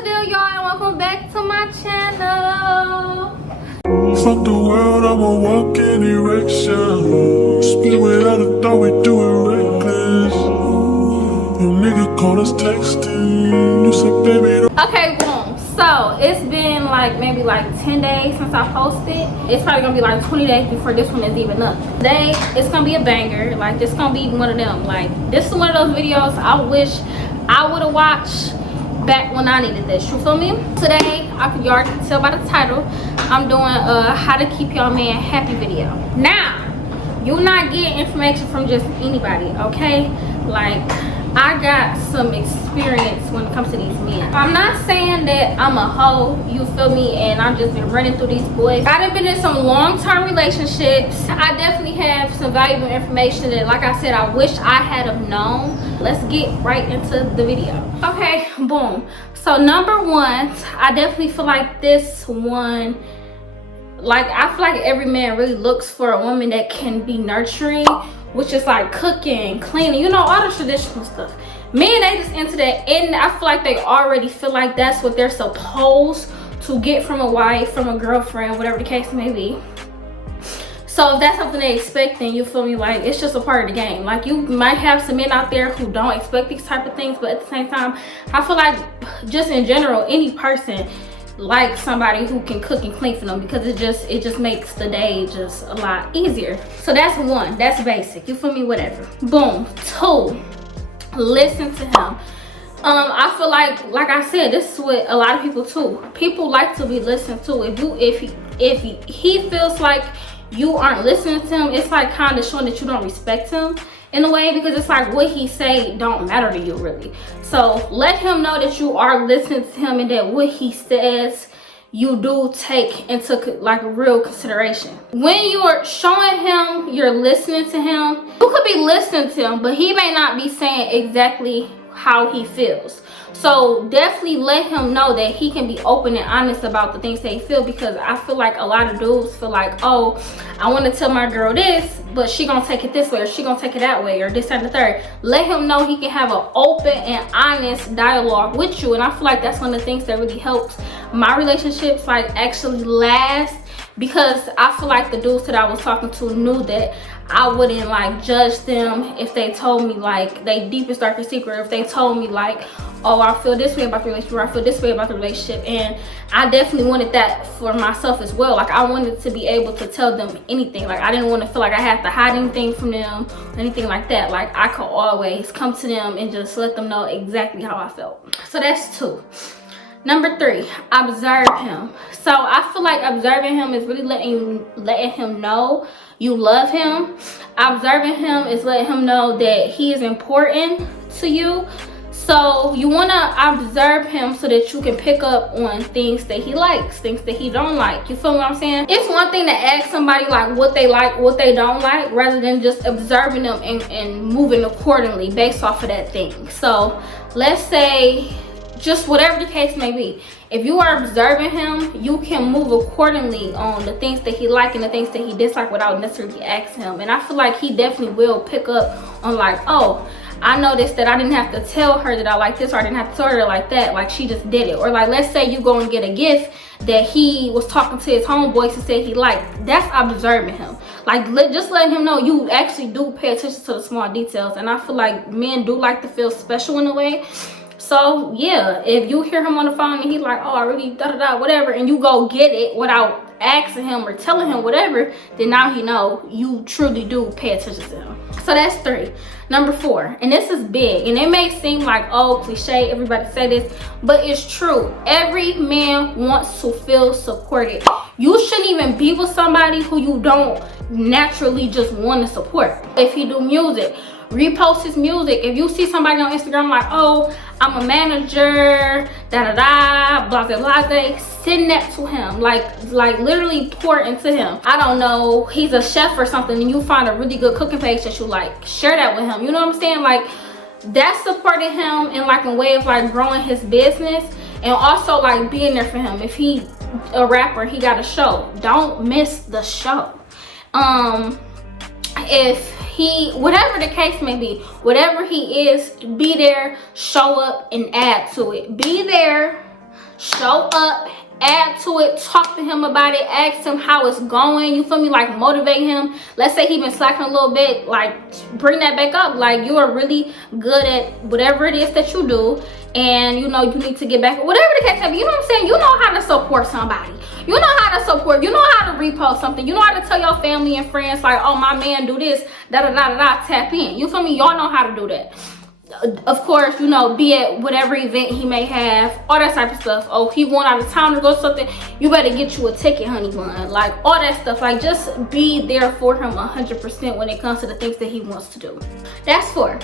the deal, y'all, and welcome back to my channel. Fuck the world, I'ma walk in erection. Spin without a thought, we do it reckless. Your nigga call us texting. You said, baby, don't. Okay, boom. So it's been maybe 10 days since I posted. It's probably gonna be 20 days before this one is even up. Today it's gonna be a banger. It's gonna be one of them. This is one of those videos I wish I would have watched back when I needed this. You feel me? Today, you already can tell by the title, I'm doing a how to keep your man happy video. Now, you're not getting information from just anybody, okay? I got some experience when it comes to these men. I'm not saying that I'm a hoe, you feel me, and I've just been running through these boys. I done been in some long-term relationships. I definitely have some valuable information that, like I said, I wish I had have known. Let's get right into the video. Okay, boom. So number one, I definitely feel like this one, I feel like every man really looks for a woman that can be nurturing, which is cooking, cleaning, all the traditional stuff. Men, they just into that, and I feel like they already feel like that's what they're supposed to get from a wife, from a girlfriend, whatever the case may be. So if that's something they expect, then you feel me, it's just a part of the game. You might have some men out there who don't expect these type of things, but at the same time, I feel like just in general, any person like somebody who can cook and clean for them, because it just makes the day just a lot easier. So that's one, that's basic, you feel me, whatever. Boom. Two, listen to him. I feel like I said, this is what a lot of people too, people like to be listened to. If he feels like you aren't listening to him, it's kind of showing that you don't respect him in a way, because it's what he say don't matter to you really. So let him know that you are listening to him and that what he says you do take into real consideration. When you are showing him you're listening to him, you could be listening to him, but he may not be saying exactly how he feels. So definitely let him know that he can be open and honest about the things that he feel, because I feel like a lot of dudes feel oh, I want to tell my girl this, but she gonna take it this way, or she gonna take it that way, or this and the third. Let him know he can have an open and honest dialogue with you, and I feel like that's one of the things that really helps my relationships actually last, because I feel like the dudes that I was talking to knew that I wouldn't judge them if they told me they deepest darkest secret, if they told me oh, I feel this way about the relationship, or I feel this way about the relationship. And I definitely wanted that for myself as well. I wanted to be able to tell them anything. I didn't want to feel like I had to hide anything from them, anything like that. I could always come to them and just let them know exactly how I felt. So that's two. Number three, observe him. So I feel like observing him is really letting him know you love him. Observing him is letting him know that he is important to you. So you want to observe him so that you can pick up on things that he likes, things that he don't like. You feel what I'm saying? It's one thing to ask somebody what they like, what they don't like, rather than just observing them and moving accordingly based off of that thing. So let's say, just whatever the case may be, if you are observing him, you can move accordingly on the things that he like and the things that he dislike without necessarily asking him. And I feel like he definitely will pick up on oh, I noticed that I didn't have to tell her that I like this, or I didn't have to tell her like that, she just did it. Or let's say you go and get a gift that he was talking to his homeboys and said he liked. That's observing him. Just letting him know you actually do pay attention to the small details. And I feel like men do like to feel special in a way. So yeah, if you hear him on the phone and he's oh, I really da-da-da, whatever, and you go get it without asking him or telling him whatever, then now he know you truly do pay attention to him. So that's three. Number four, and this is big, and it may seem oh, cliche, everybody say this, but it's true. Every man wants to feel supported. You shouldn't even be with somebody who you don't naturally just want to support. If he do music, repost his music. If you see somebody on Instagram oh, I'm a manager, da-da-da, blah blah blah, send that to him. Literally pour into him. I don't know, he's a chef or something, and you find a really good cooking page that you share that with him. You know what I'm saying? That's supporting him in a way of growing his business, and also being there for him. If he a rapper, he got a show, don't miss the show. If he, whatever the case may be, whatever he is, be there, show up and add to it. Be there show up, add to it, talk to him about it, ask him how it's going, you feel me, like motivate him. Let's say he been slacking a little bit, like bring that back up, like you are really good at whatever it is that you do, and you know you need to get back, whatever the case may be, you know what I'm saying, you know how to support somebody, you know how to support, you know how to repost something, you know how to tell your family and friends like, oh my man do this, da da da da da, tap in, you feel me, y'all know how to do that. Of course, you know, be at whatever event he may have, all that type of stuff. Oh, he going out of town to go to something, you better get you a ticket, honey bun. Like all that stuff, like just be there for him 100% when it comes to the things that he wants to do. That's 4.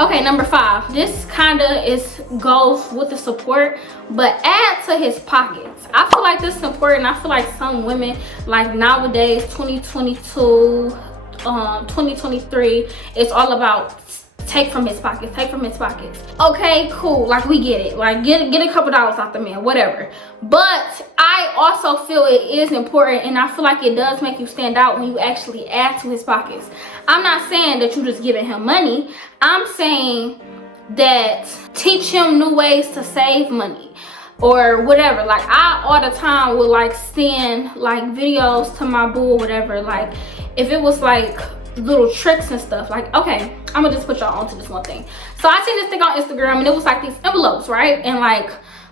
Okay, number 5, this kind of goes with the support, but add to his pockets. I feel like this is important. I feel like some women, like nowadays, 2022, 2023, it's all about take from his pockets, take from his pockets. Okay, cool, like we get it, like get a couple dollars off the man, whatever. But I also feel it is important, and I feel like it does make you stand out when you actually add to his pockets. I'm not saying that you just giving him money, I'm saying that teach him new ways to save money or whatever. Like I all the time would like send like videos to my boo or whatever, like if it was like little tricks and stuff, like okay, I'm gonna just put y'all onto this one thing. So I seen this thing on Instagram, and it was like these envelopes, right? And like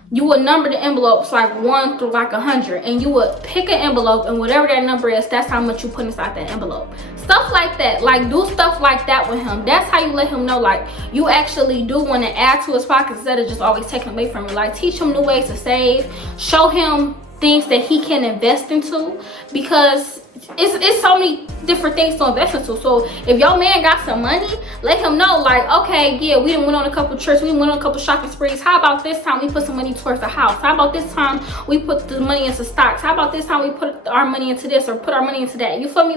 you would number the envelopes like 1 through like 100, and you would pick an envelope, and whatever that number is, that's how much you put inside that envelope. Stuff like that, like do stuff like that with him. That's how you let him know like you actually do want to add to his pockets instead of just always taking away from him. Like teach him new ways to save, show him things that he can invest into, because it's so many different things to invest into. So if your man got some money, let him know like, okay, yeah, we done went on a couple trips, we went on a couple shopping sprees, how about this time we put some money towards the house, how about this time we put the money into stocks, how about this time we put our money into this or put our money into that, you feel me?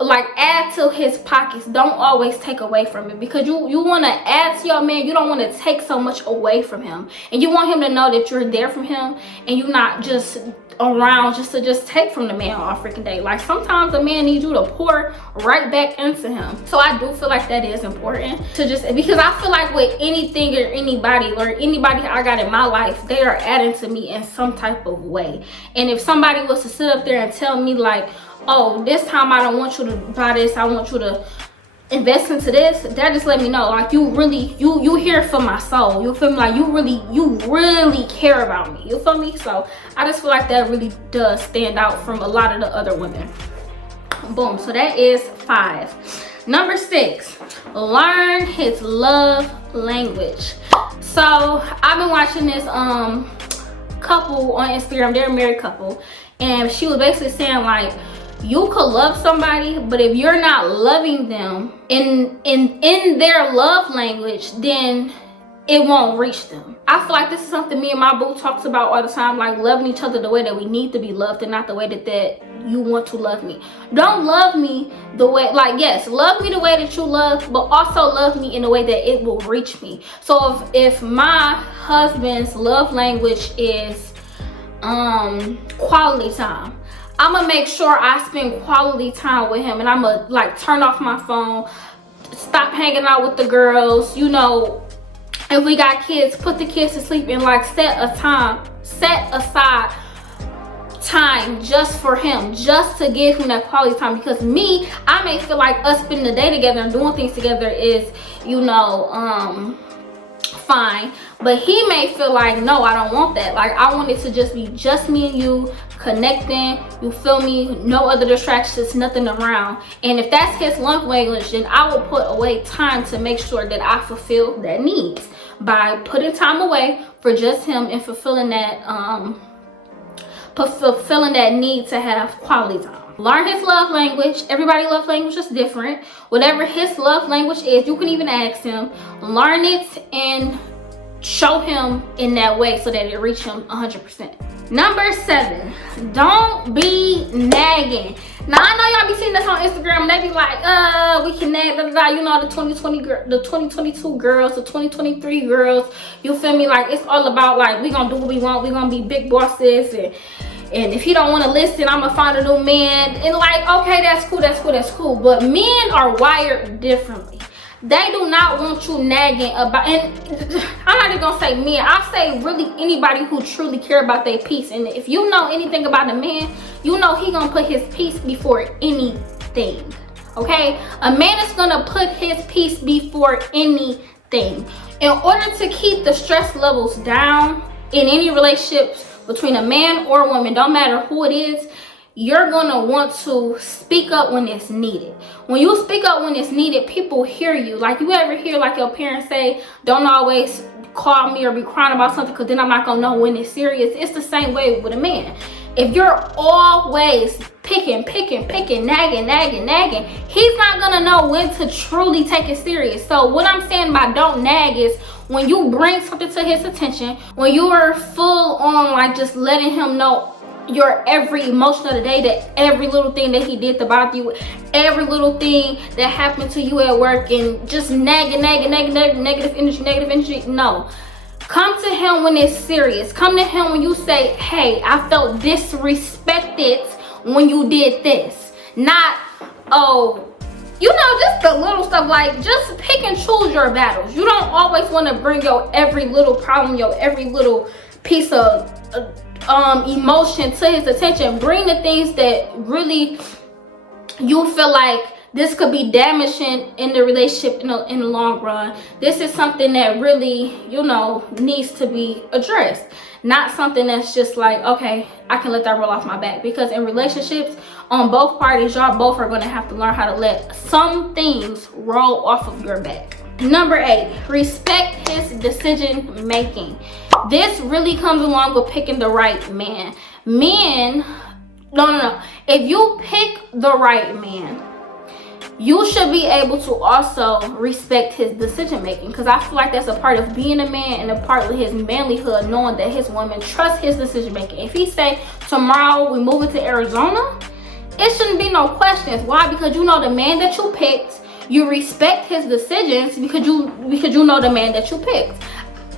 Like add to his pockets, don't always take away from it, because you want to add to your man, you don't want to take so much away from him, and you want him to know that you're there for him and you're not just around just to take from the man all freaking day. Like sometimes a man needs you to pour right back into him. So I do feel like that is important to just, because I feel like with anything or anybody I got in my life, they are adding to me in some type of way. And if somebody was to sit up there and tell me like, oh, this time I don't want you to buy this, I want you to invest into this, that just let me know like you really you here for my soul, you feel me? Like you really care about me, you feel me? So I just feel like that really does stand out from a lot of the other women. Boom. So that is 5. Number 6, learn his love language. So I've been watching this couple on Instagram, they're a married couple, and she was basically saying like, you could love somebody, but if you're not loving them in their love language, then it won't reach them. I feel like this is something me and my boo talks about all the time, like loving each other the way that we need to be loved, and not the way that you want to love me. Don't love me the way, like, yes, love me the way that you love, but also love me in a way that it will reach me. So if my husband's love language is quality time, I'm gonna make sure I spend quality time with him, and I'm gonna like turn off my phone, stop hanging out with the girls, you know, if we got kids, put the kids to sleep, and like set aside time just for him, just to give him that quality time. Because me, I may feel like us spending the day together and doing things together is, you know, fine, but he may feel like, no, I don't want that. Like I want it to just be just me and you connecting, you feel me, no other distractions, nothing around. And if that's his love language, then I will put away time to make sure that I fulfill that needs by putting time away for just him and fulfilling that need to have quality time. Learn his love language. Everybody's love language is different. Whatever his love language is, you can even ask him, learn it, and show him in that way so that it reaches him 100%. Number 7, don't be nagging. Now I know y'all be seeing this on Instagram and they be like, we can nag, blah, blah, blah. You know, the 2022 girls, the 2023 girls, you feel me? Like it's all about like, we gonna do what we want, we gonna be big bosses, and if he don't want to listen, I'm gonna find a new man. And like, okay, that's cool. But men are wired differently. They do not want you nagging about, and I'm not even gonna say men, I say really anybody who truly care about their peace. And if you know anything about a man, you know he gonna put his peace before anything. Okay, a man is gonna put his peace before anything. In order to keep the stress levels down in any relationships between a man or a woman, don't matter who it is, you're gonna want to speak up when it's needed. When you speak up when it's needed, people hear you. Like, you ever hear like your parents say, don't always call me or be crying about something because then I'm not gonna know when it's serious. It's the same way with a man. If you're always picking, nagging, he's not gonna know when to truly take it serious. So what I'm saying by don't nag is when you bring something to his attention, when you are full on like just letting him know your every emotion of the day, that every little thing that he did to bother you, every little thing that happened to you at work, and just nagging, negative energy. No. Come to him when it's serious. Come to him when you say, hey, I felt disrespected when you did this. Not, oh, you know, just the little stuff. Like, just pick and choose your battles. You don't always want to bring your every little problem, your every little piece of emotion to his attention. Bring the things that really you feel like this could be damaging in the relationship in the long run. This is something that really, you know, needs to be addressed. Not something that's just like, okay, I can let that roll off my back. Because in relationships, on both parties, y'all both are going to have to learn how to let some things roll off of your back. Number 8, respect his decision making. This really comes along with picking the right man. Men, no. If you pick the right man, you should be able to also respect his decision making, because I feel like that's a part of being a man and a part of his manlyhood, knowing that his woman trusts his decision making. If he say tomorrow we moving to Arizona, it shouldn't be no questions. Why? Because you know the man that you picked. You respect his decisions because you know the man that you picked.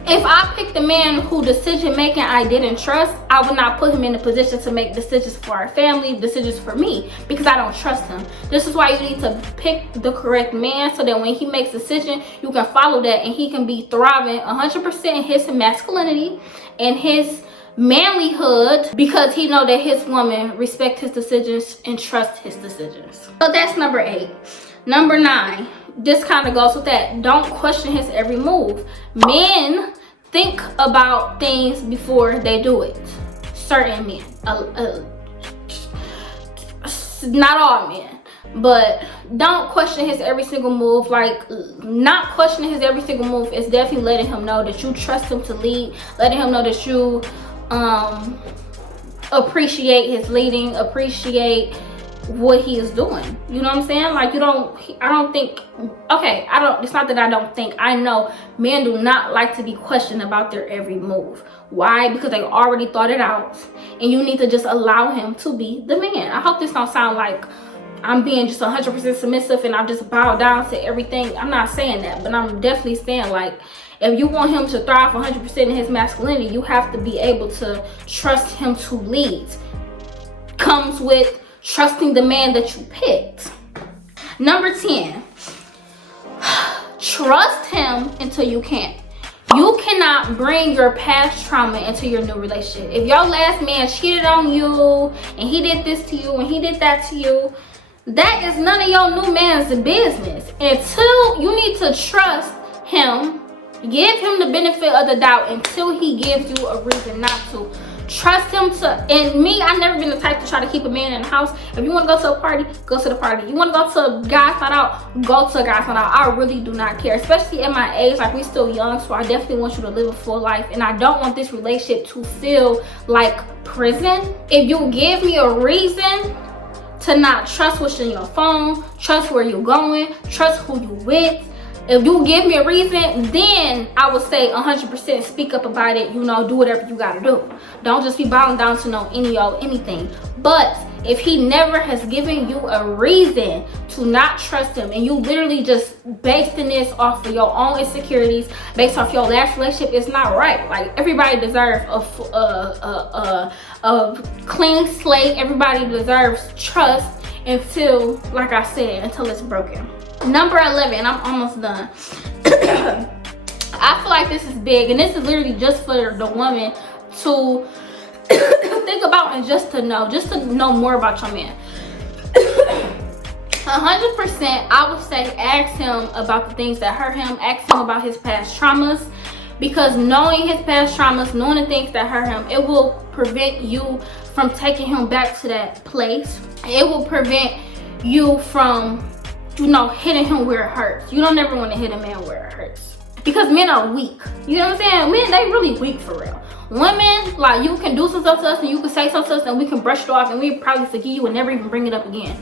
If I picked the man who decision making I didn't trust, I would not put him in a position to make decisions for our family, decisions for me, because I don't trust him. This is why you need to pick the correct man, so that when he makes a decision, you can follow that and he can be thriving 100% in his masculinity and his manlyhood, because he know that his woman respect his decisions and trust his decisions. So that's number 8. Number 9, this kind of goes with that. Don't question his every move. Men think about things before they do it. Certain men, not all men, but don't question his every single move. Like, not questioning his every single move is definitely letting him know that you trust him to lead, letting him know that you appreciate his leading, appreciate what he is doing. You know what I'm saying? Like, it's not that I don't think, I know men do not like to be questioned about their every move. Why? Because they already thought it out, and you need to just allow him to be the man. I hope this don't sound like I'm being just 100% submissive and I'm just bow down to everything. I'm not saying that, but I'm definitely saying, like, if you want him to thrive 100% in his masculinity, you have to be able to trust him to lead. Comes with trusting the man that you picked. Number 10, trust him until you can't. You cannot bring your past trauma into your new relationship. If your last man cheated on you and he did this to you and he did that to you, that is none of your new man's business. Until you need to trust him, give him the benefit of the doubt until he gives you a reason not to. Trust him to, and me, I've never been the type to try to keep a man in the house. If you want to go to a party, go to the party. You want to go to a guy's night out, go to a guy's night out. I really do not care, especially at my age. Like, we still young, so I definitely want you to live a full life, and I don't want this relationship to feel like prison. If you give me a reason to not trust what's in your phone, trust where you're going, trust who you with, if you give me a reason, then I would say 100% speak up about it. You know, do whatever you gotta do. Don't just be bowing down to no anything. But if he never has given you a reason to not trust him, and you literally just basing this off of your own insecurities, based off your last relationship, it's not right. Like, everybody deserves a clean slate. Everybody deserves trust until, like I said, until it's broken. Number 11, I'm almost done. I feel like this is big, and this is literally just for the woman to think about and just to know more about your man. 100%, I would say ask him about the things that hurt him. Ask him about his past traumas, because knowing his past traumas, knowing the things that hurt him, it will prevent you from taking him back to that place. It will prevent you from, hitting him where it hurts. You don't ever want to hit a man where it hurts, because men are weak. You know what I'm saying? Men, they really weak for real. Women, like, you can do some stuff to us and you can say something to us and we can brush it off and we probably forgive you and never even bring it up again.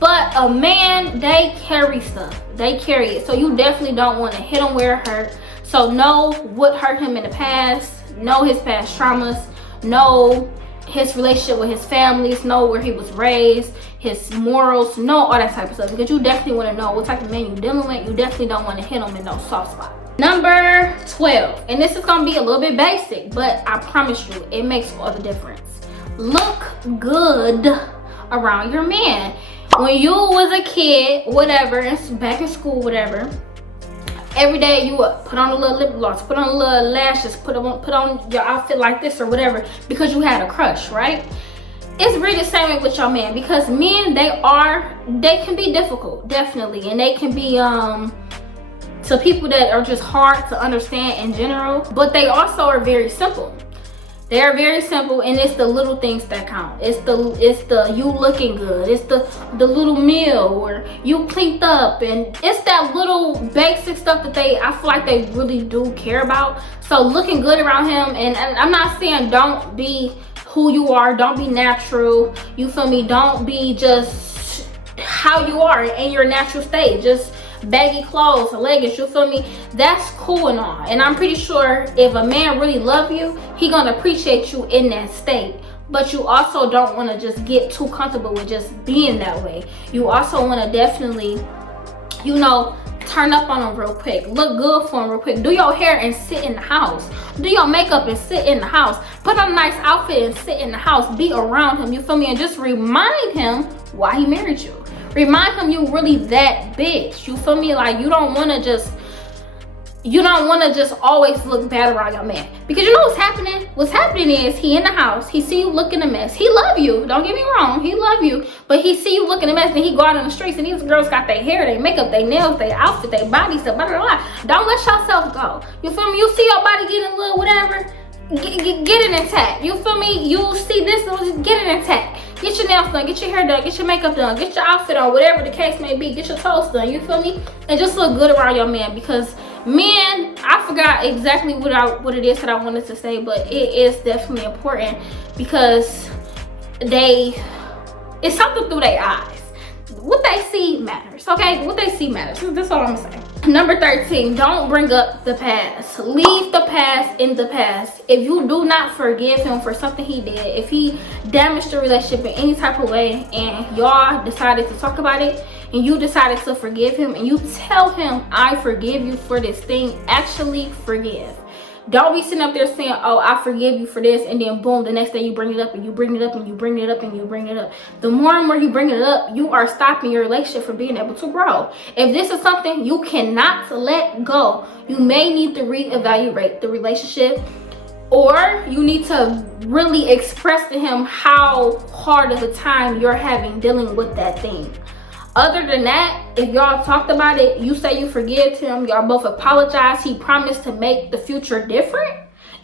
But a man, they carry stuff. They carry it. So you definitely don't want to hit him where it hurt. So know what hurt him in the past. Know his past traumas. Know his relationship with his families. Know where he was raised. His morals. Know all that type of stuff. Because you definitely want to know what type of man you're dealing with. You definitely don't want to hit him in no soft spot. Number 12. And this is going to be a little bit basic, but I promise you, it makes all the difference. Look good around your man. When you was a kid, whatever, back in school, whatever, every day you would put on a little lip gloss, put on a little lashes, put on your outfit like this or whatever, because you had a crush, right? It's really the same way with your man, because men, they can be difficult, definitely, and they can be to people that are just hard to understand in general, but they also are very simple. They are very simple, and it's the little things that count. It's the you looking good. It's the little meal, or you cleaned up, and it's that little basic stuff that I feel like they really do care about. So looking good around him, and I'm not saying don't be who you are, don't be natural. You feel me? Don't be just how you are in your natural state. Just baggy clothes, leggings, you feel me? That's cool and all, and I'm pretty sure if a man really love you, he gonna appreciate you in that state. But you also don't want to just get too comfortable with just being that way. You also want to definitely, turn up on him real quick, look good for him real quick, do your hair and sit in the house, do your makeup and sit in the house, put on a nice outfit and sit in the house, be around him, you feel me? And just remind him why he married you. Remind him you really that bitch. You feel me? Like, you don't want to just always look bad around your man. Because you know what's happening? What's happening is he in the house, he see you looking a mess. He love you, don't get me wrong, he love you. But he see you looking a mess, and he go out on the streets, and these girls got their hair, their makeup, their nails, their outfit, their body stuff, blah, blah, blah. Don't let yourself go. You feel me? You see your body getting a little whatever, get it intact. You feel me? You see this, get it intact. Get your nails done, get your hair done, get your makeup done, get your outfit on, whatever the case may be, get your toes done, you feel me? And just look good around your man, because men, I forgot exactly what it is that I wanted to say, but it is definitely important, because it's something through their eyes. What they see matters, okay? What they see matters. That's all I'm gonna say. Number 13, don't bring up the past. Leave the past in the past. If you do not forgive him for something he did, if he damaged the relationship in any type of way, and y'all decided to talk about it, and you decided to forgive him, and you tell him, I forgive you for this thing, actually forgive. Don't be sitting up there saying, oh, I forgive you for this, and then boom, the next day you bring it up, and you bring it up, and you bring it up, and you bring it up. The more and more you bring it up, you are stopping your relationship from being able to grow. If this is something you cannot let go, you may need to reevaluate the relationship, or you need to really express to him how hard of a time you're having dealing with that thing. Other than that, if y'all talked about it, you say you forgive him, y'all both apologize, he promised to make the future different,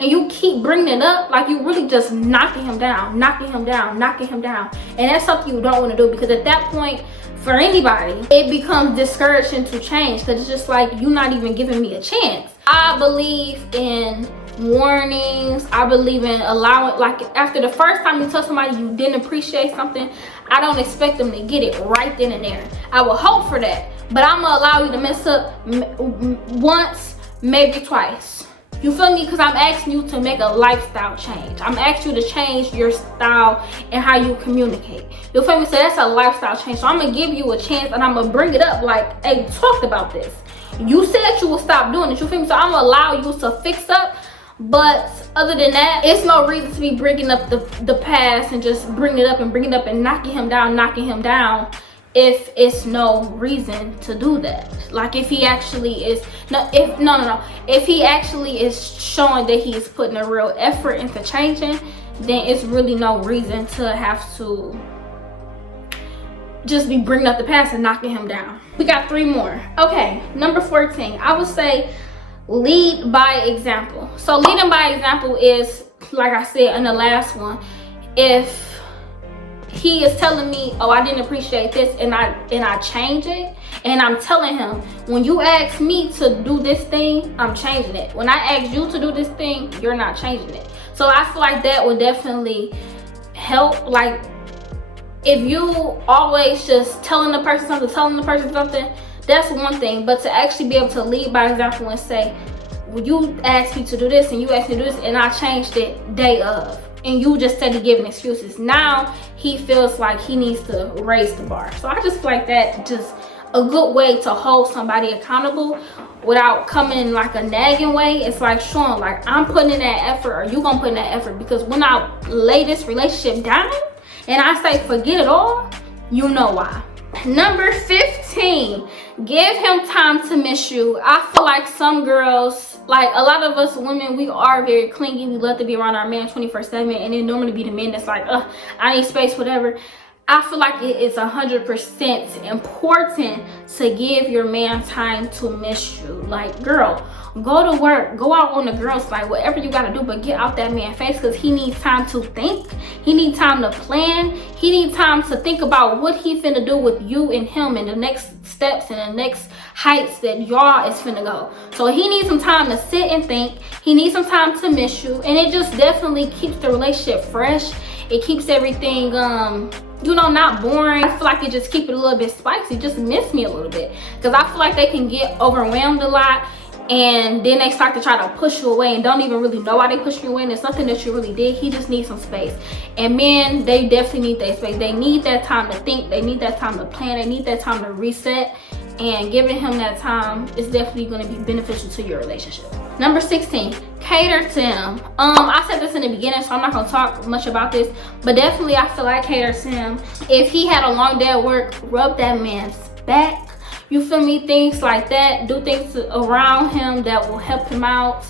and you keep bringing it up, like you really just knocking him down. And that's something you don't want to do, because at that point, for anybody, it becomes discouraging to change, because it's just like, you're not even giving me a chance. I believe in warnings. I believe in allowing, like, after the first time you tell somebody you didn't appreciate something, I don't expect them to get it right then and there. I will hope for that, but I'm gonna allow you to mess up once, maybe twice. You feel me? Because I'm asking you to make a lifestyle change. I'm asking you to change your style and how you communicate. You feel me? So that's a lifestyle change. So I'm gonna give you a chance, and I'm gonna bring it up like, hey, talked about this. You said you will stop doing it. You feel me? So I'm gonna allow you to fix up. But other than that, it's no reason to be bringing up the past and just bring it up and knocking him down, if it's no reason to do that. Like if he actually is if he actually is showing that he's putting a real effort into changing, then it's really no reason to have to just be bringing up the past and knocking him down. We got 3 more. Okay, number 14, I would say lead by example. So leading by example is, like I said in the last one, if he is telling me, oh, I didn't appreciate this, and I change it, and I'm telling him, when you ask me to do this thing, I'm changing it. When I ask you to do this thing, you're not changing it. So I feel like that would definitely help. Like if you always just telling the person something, that's one thing. But to actually be able to lead by example and say, well, you asked me to do this and you asked me to do this and I changed it day of, and you just started giving excuses. Now he feels like he needs to raise the bar. So I just feel like that just a good way to hold somebody accountable without coming in like a nagging way. It's like showing like, I'm putting in that effort, or you gonna put in that effort, because when I lay this relationship down and I say forget it all, you know why. Number 15, give him time to miss you. I feel like some girls, like a lot of us women, we are very clingy. We love to be around our man 24/7, and it normally be the men that's like, I need space, whatever. I feel like it is 100% important to give your man time to miss you. Like, girl, go to work, go out on the girls' night, whatever you gotta do, but get out that man's face, because he needs time to think. He needs time to plan. He needs time to think about what he finna do with you and him, and the next steps and the next heights that y'all is finna go. So he needs some time to sit and think. He needs some time to miss you, and it just definitely keeps the relationship fresh. It keeps everything not boring. I feel like it just keep it a little bit spicy. Just miss me a little bit, because I feel like they can get overwhelmed a lot, and then they start to try to push you away and don't even really know why they push you away, and it's nothing that you really did. He just needs some space. And men, they definitely need that space. They need that time to think. They need that time to plan. They need that time to reset, and giving him that time is definitely going to be beneficial to your relationship. Number 16, cater to him. I said this in the beginning, so I'm not going to talk much about this, but definitely I feel like cater to him. If he had a long day at work, rub that man's back. You feel me? Things like that. Do things around him that will help him out.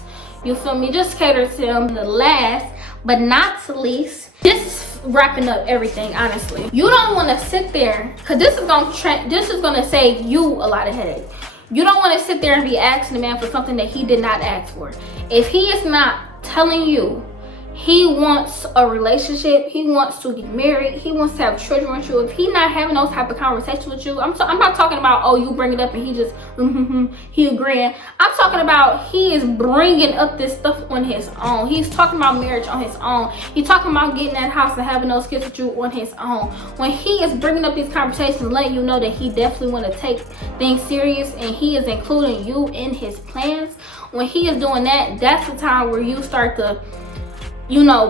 You feel me? Just cater to him. The last but not least, this is wrapping up everything, honestly. You don't want to sit there, because this is gonna save you a lot of headache. You don't want to sit there and be asking the man for something that he did not ask for. If he is not telling you he wants a relationship, he wants to get married, he wants to have children with you, if he not having those type of conversations with you, I'm not talking about, oh, you bring it up and he just he agreeing. I'm talking about he is bringing up this stuff on his own. He's talking about marriage on his own. He's talking about getting that house and having those kids with you on his own. When he is bringing up these conversations, letting you know that he definitely want to take things serious and he is including you in his plans, when he is doing that, that's the time where you start to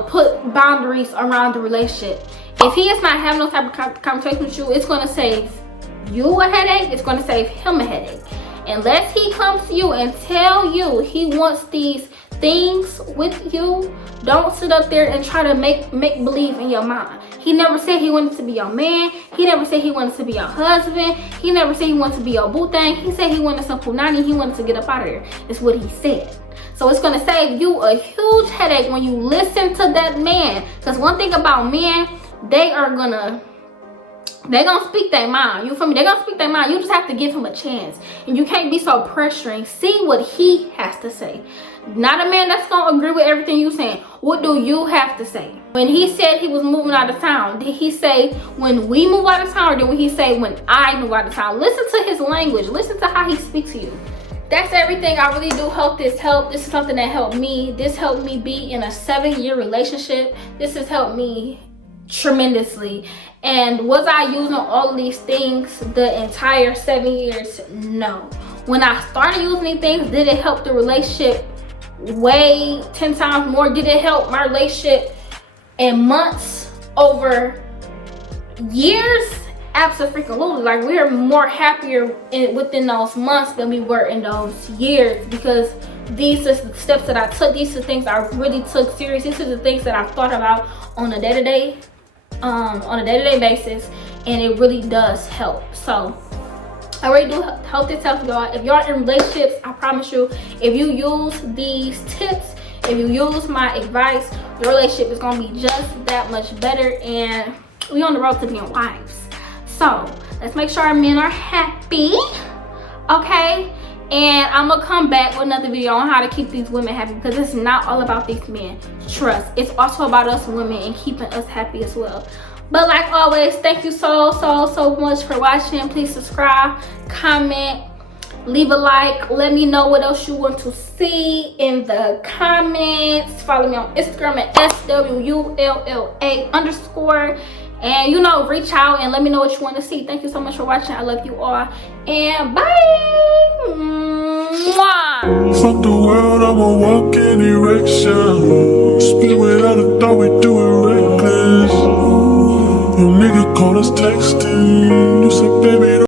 put boundaries around the relationship. If he is not having those type of conversations with you, it's going to save you a headache. It's going to save him a headache. Unless he comes to you and tell you he wants these things with you, don't sit up there and try to make believe in your mind. He never said he wanted to be your man. He never said he wanted to be your husband. He never said he wanted to be your boo thing. He said he wanted some punani. He wanted to get up out of there. That's what he said. So it's going to save you a huge headache when you listen to that man. Because one thing about men, they're going to speak their mind. You feel me? They're going to speak their mind. You just have to give him a chance. And you can't be so pressuring. See what he has to say. Not a man that's going to agree with everything you're saying. What do you have to say? When he said he was moving out of town, did he say when we move out of town, or did he say when I move out of town? Listen to his language. Listen to how he speaks to you. That's everything. I really do hope this helped. This is something that helped me. This helped me be in a 7-year relationship. This has helped me tremendously. And was I using all of these things the entire 7 years? No. When I started using these things, did it help the relationship way 10 times more? Did it help my relationship in months over years? Absolutely. Like, we are more happier within those months than we were in those years, because these are the steps that I took. These are the things I really took serious. These are the things that I thought about on a day-to-day on a day-to-day basis, and it really does help. So I really do hope this helps y'all. If y'all in relationships, I promise you, if you use these tips, if you use my advice, your relationship is gonna be just that much better, and we on the road to being wives. So let's make sure our men are happy, okay? And I'm gonna come back with another video on how to keep these women happy, because it's not all about these men. Trust, it's also about us women and keeping us happy as well. But like always, thank you so much for watching. Please subscribe, comment, leave a like. Let me know what else you want to see in the comments. Follow me on Instagram at SWULLA_. And you know, reach out and let me know what you want to see. Thank you so much for watching. I love you all. And bye. Mwah. Fuck the world, I'ma walk in erection. Spit without a thought, we do it reckless. Your nigga caught us texting. You said, baby,